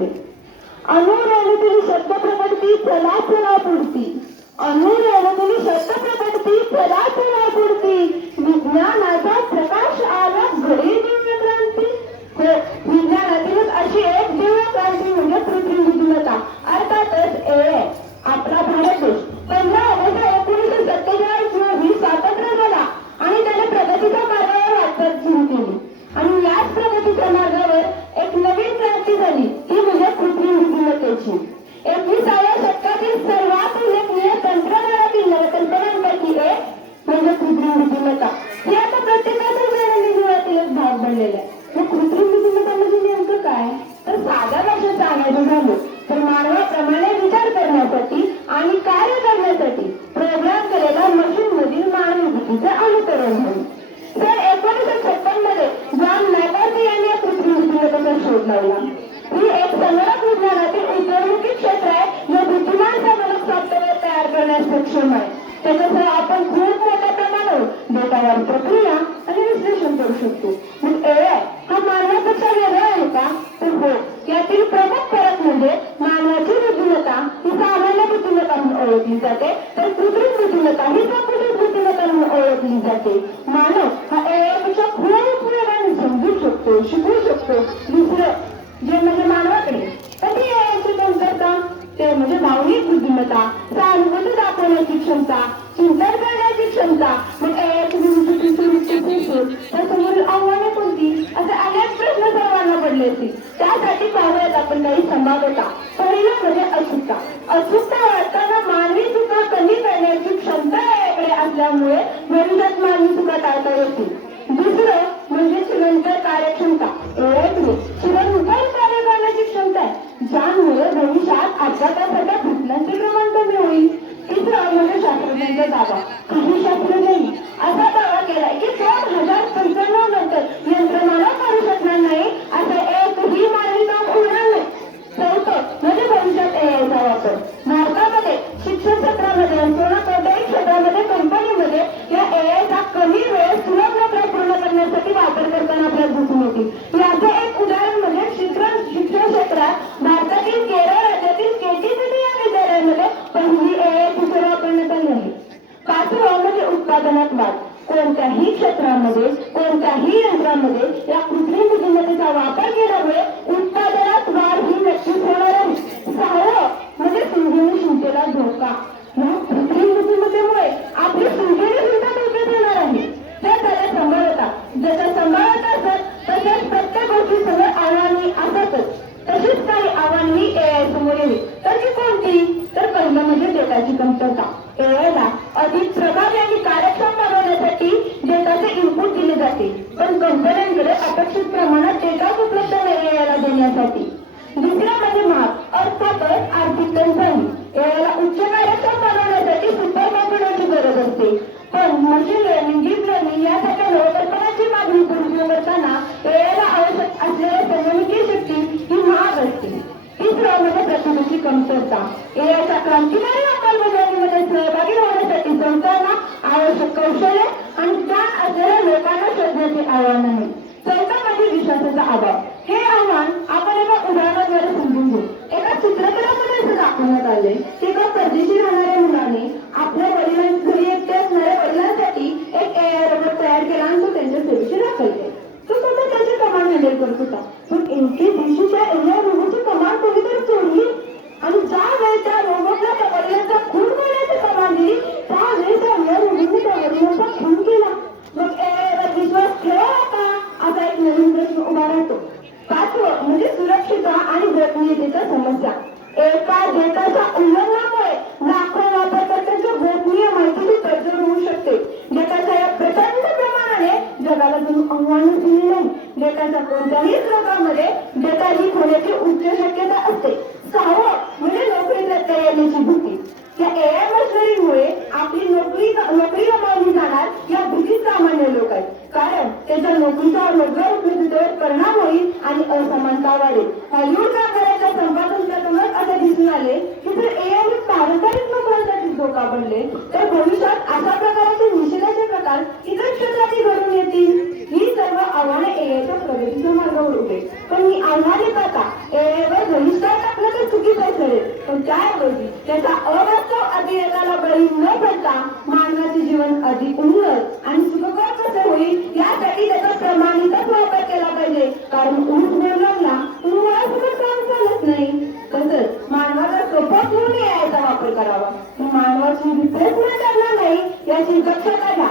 क्षेत्रामध्ये अनुरेणुतील शब्द प्रकटती चला चला पुढती अनुरेणुतील शब्द प्रकटती चला चला पुढती विज्ञानाचा प्रकाश आला घरी दिव्य क्रांती हो, विज्ञानातीलच अशी एक दिव्य क्रांती म्हणजे कृत्रिम बुद्धिमत्ता अर्थातच ए आपला भारत देश पंधरा ऑगस्ट एकोणीसशे सत्तेचाळीस रोजी स्वातंत्र्य झाला आणि त्याने प्रगतीच्या मार्गावर वाटचाल सुरू केली आणि याच प्रगतीच्या मार्गावर एक नवीन क्रांती झाली ती म्हणजे कृत्रिम बुद्धिमत्तेची एकविसाव्या शतकातील सर्वात उल्लेखनीय तंत्रज्ञानातील नवकल्पनांपैकी एक म्हणजे कृत्रिम बुद्धिमत्ता. ही आता प्रत्येकाच्या दैनंदिन जीवनातील एक भाग बनलेला आहे. मग कृत्रिम बुद्धिमत्ता म्हणजे नेमकं काय? तर साध्या भाषेत सांगायचं झालं तर मानवाप्रमाणे विचार करण्यासाठी आणि कार्य करण्यासाठी प्रोग्राम केलेला मशीन मधील मानवी बुद्धीचे अनुकरण होईल करण्यास सक्षम आहे. त्याच्यासह आपण खूप मोठ्या प्रमाणावर डेटावर प्रक्रिया आणि विश्लेषण करू शकतो. म्हणजे मग एआय हा मानवापेक्षा वेगळा आहे का? तर हो. यातील प्रमुख फरक म्हणजे मानवाची बुद्धिमत्ता ही सामान्य बुद्धिमत्ता म्हणून ओळखली जाते. तर कृत्रिम बुद्धिमत्ता ही संकुचित बुद्धिमत्ता म्हणून ओळखली जाते. मानव हा एआयपेक्षा खूप वेगाने समजू शकतो शिकू शकतो. दुसरं जे म्हणजे मानवाकडे. कधी यायची कमतरता ते म्हणजे भावनिक बुद्धिमत्ता. सहानुभूती दाखवण्याची क्षमता चिंतन करण्याची क्षमता. मग तर समोरील आव्हाने कोणती? असे अनेक प्रश्न सर्वांना पडले असतील. त्यासाठी पाहूयात आपण काही संभाव्यता. पहिलं म्हणजे अचूकता. अचूकता वाटताना मानवी चुका कमी करण्याची क्षमता याकडे असल्यामुळे भविष्यात मानवी चुका टाळता येतील दुसरं म्हणजे चिरंतर कार्यक्षमता एआयकडे चिरंतर कार्य करण्याची क्षमता आहे ज्यामुळे भविष्यात अपघातासारख्या घटनांचे प्रमाण कमी होईल तिसरं म्हणजे शास्त्रज्ञांचा दावा काही असा दावा केलाय की दोन हजार पंच्याण्णव नंतर यंत्रणाला करू शकणार नाही असं एकही मानवी काम होणार नाही चौथं म्हणजे भविष्यात एआयचा वापर भारतामध्ये शिक्षण क्षेत्रामध्ये आणि पूर्ण कोणत्याही क्षेत्रामध्ये कंपनीमध्ये या एआयचा कमी वेळ सुलभ नोकऱ्या पूर्ण करण्यासाठी वापर करताना आपल्याला दिसून येतील याचं एक उदाहरण म्हणजे शिक्षण शिक्षण क्षेत्रात भारतातील केरळ राज्यातील केटीसीटी या विद्यालयामध्ये पहिली एआयची सेवा करण्यात आली आहे पाचवं म्हणजे उत्पादनात वाढ कोणत्याही क्षेत्रामध्ये कोणत्याही यंत्रामध्ये या कृत्रिम बुद्धिमत्तेचा वापर केल्यामुळे उत्पादनात वाढ ही नक्कीच होणार आहे सहावं म्हणजे सृजनशीलतेला धोका या कृत्रिम बुद्धिमत्तेमुळे आपली सृजनशीलता धोक्यात येणार आहे त्या झाल्या संभाव्यता जसं संभाव्यता असत तसेच प्रत्येक गोष्टी समोर आव्हाने असतच तशीच काही आव्हाने एआय समोर येईल तर ती कोणती तर पहिलं म्हणजे डेटाची कमतरता एआयला अधिक प्रभावी आणि कार्यक्षम बनवण्यासाठी डेटाचे इनपुट दिले जाते पण कंपन्यांकडे अपेक्षित प्रमाणात डेटा उपलब्ध नाही एआयला देण्यासाठी दुसरा म्हणजे महाग अर्थातच आर्थिक टंचाई एआयला उच्च कार्यक्षम बनवण्यासाठी सुपर कॉम्प्युटरची गरज असते पण मशीन लर्निंग डीप लर्निंग यासारख्या नवकल्पनाची मागणी पूर्ण करताना एआयला आवश्यक असलेल्या संगणकीय शक्ती ही महाग असते तिसरं म्हणजे प्रतिभेची कमतरता एआयच्या क्रांतिकारी अंमलबजावणीमध्ये सहभागी होण्यासाठी संस्थांना आवश्यक कौशल्य आणि ज्ञान असलेल्या लोकांना शोधण्याचे आव्हान आहे. चौथा म्हणजे विश्वासाचा अभाव. हे आव्हान आपण एका उदाहरणाद्वारे समजून घेऊ. एका चित्रकलामध्ये असं दाखवण्यात आले की एका परदेशी राहणाऱ्या मुलाने आपल्या वडिलां घरी एकटे असणाऱ्या वडिलांसाठी एक एआय रोबोट तयार केला आणि तो त्यांच्या सेवेशी दाखल केला. तो स्वतः त्याची कमांड हँडल करत होता. पण एके दिवशी त्या एआय रोबोटची कमांड कोणीतरी चोरली. आणि ज्या वेळी त्या रोबोटला खून करण्याची दिली त्यावेळी त्या त्या वडिलांचा खून केला. मग विश्वास असा एक नवीन प्रश्न उभा राहतो. पाचवं म्हणजे सुरक्षितता आणि गोपनीयतेच्या समस्या. एका डेटाच्या उल्लंघनामुळे लाखो वापरकर्त्यांच्या गोपनीय माहितीची तडजोड होऊ शकते. डेटाच्या या प्रचंड प्रमाणाने जगाला जणू आव्हानच दिले नाही. डेटाच्या कोणत्याही स्रोतामध्ये डेटा लीक होण्याची उच्च शक्यता असते. सहावं म्हणजे नोकरी प्रत्यय येण्याची भीती. बॉलिवूड कामगारांच्या संवादांतूनच असे दिसून आले की जर एआय हे पारंपरिक लोकांसाठी धोका बनले तर भविष्यात अशा प्रकारचे विषणाचे प्रकार इतर क्षेत्रातही घडून येतील. ही सर्व आव्हाने एआयच्या प्रगतीच्या मार्गावर उभे पण ही आव्हाने करता एआयवर बहिष्कार टाकलं तर चुकीचं ठरेल. पण त्याऐवजी त्याचा अवास्तव अभियानाला बळी न पडता मानवाचे जीवन अधिक उन्नत आणि सुखकर कसं होईल यासाठी त्याचा प्रमाणितच वापर केला पाहिजे. कारण ऊस याचा वापर करावा. मानवाची विक्री पुढे करणार नाही याची दक्षता घ्या.